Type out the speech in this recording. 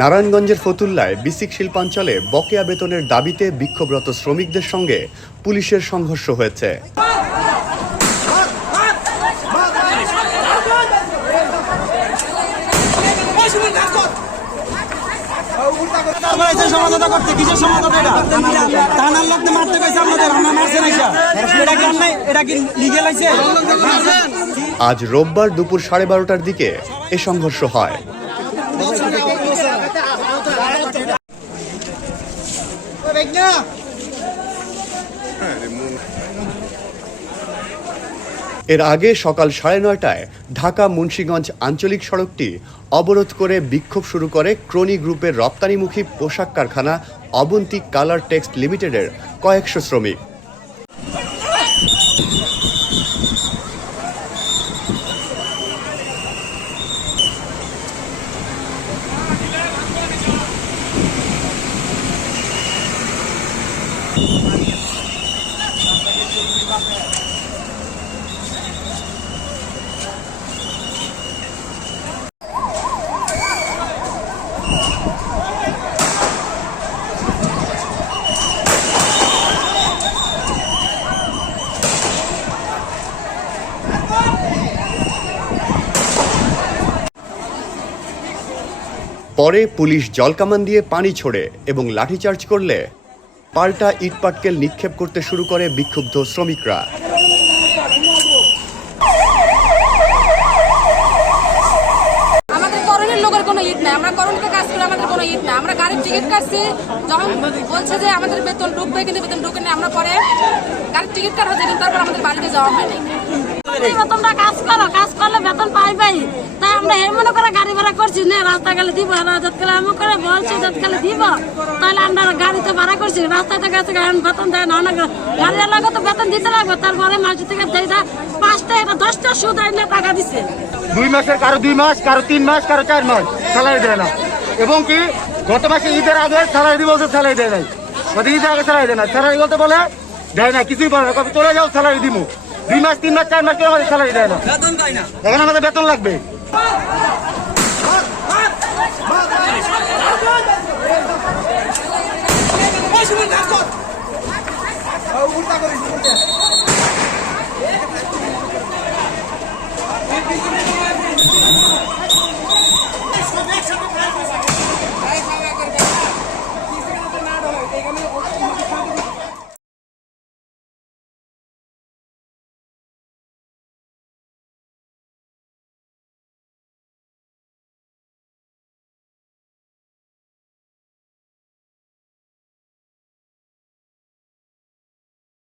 নারায়ণগঞ্জের ফতুল্লায় বিসিক শিল্পাঞ্চলে বকেয়া বেতনের দাবিতে বিক্ষোভরত শ্রমিকদের সঙ্গে পুলিশের সংঘর্ষ হয়েছে। এটা কি লিগেল আছে আজ রোববার দুপুর সাড়ে বারোটার দিকে এ সংঘর্ষ হয়। এর আগে সকাল সাড়ে নয়টায় ঢাকা মুন্সীগঞ্জ আঞ্চলিক সড়কটি অবরোধ করে বিক্ষোভ শুরু করে ক্রনি গ্রুপের রপ্তানিমুখী পোশাক কারখানা অবন্তি কালার টেক্সট লিমিটেডের কয়েকশো শ্রমিক। পরে পুলিশ জলকামান দিয়ে পানি ছোড়ে এবং লাঠিচার্জ করলে পাল্টা ইটপাটকেল নিক্ষেপ করতে শুরু করে বিক্ষুব্ধ শ্রমিকরা। আমাদের করণের লোকের কোনো ঈদ নাই। আমরা করণকে কাজ করে আমাদের কোনো ঈদ না আমরা গাড়ির টিকিট কাটছি যখন বলছে যে আমাদের বেতন ঢুকবে কিন্তু বেতন ঢুকে না আমরা পরে গাড়ির টিকিট কাটা হচ্ছে কিন্তু তারপর আমাদের বাড়িতে যাওয়া হয়নি। তোমরা কাজ করো কাজ করলে বেতন পাই পাই তাই আমরা এই মনে করে রাস্তা গেলে দিব। রাজত গেলে আমি করে বলছি যত গেলে দিব। তাহলে আমরা ভাড়া করছি। রাস্তাতে গেছে বেতন দেয় না অনেক গাড়ির লাগে তো বেতন দিতে লাগবে। তারপরে মাস থেকে পাঁচটা এটা দশটা সুদ আইনে টাকা দিচ্ছে দুই মাসের কারও দুই মাস কারও তিন মাস কারও চার মাস স্যালারি দেয় না। এবং কি গত মাসে ঈদের আগে স্যালারি দিব বলছে স্যালারি দেয় নাই। ঈদের আগে স্যালারি দেয় না স্যালারি বলতে বলে দেয় না কিছুই বলে না। কবে চলে যাও স্যালারি দিব দুই মাস তিন মাস চার মাস করে আমাদের স্যালারি দেয় না। বেতন পাই না। এখন আমাদের বেতন লাগবে।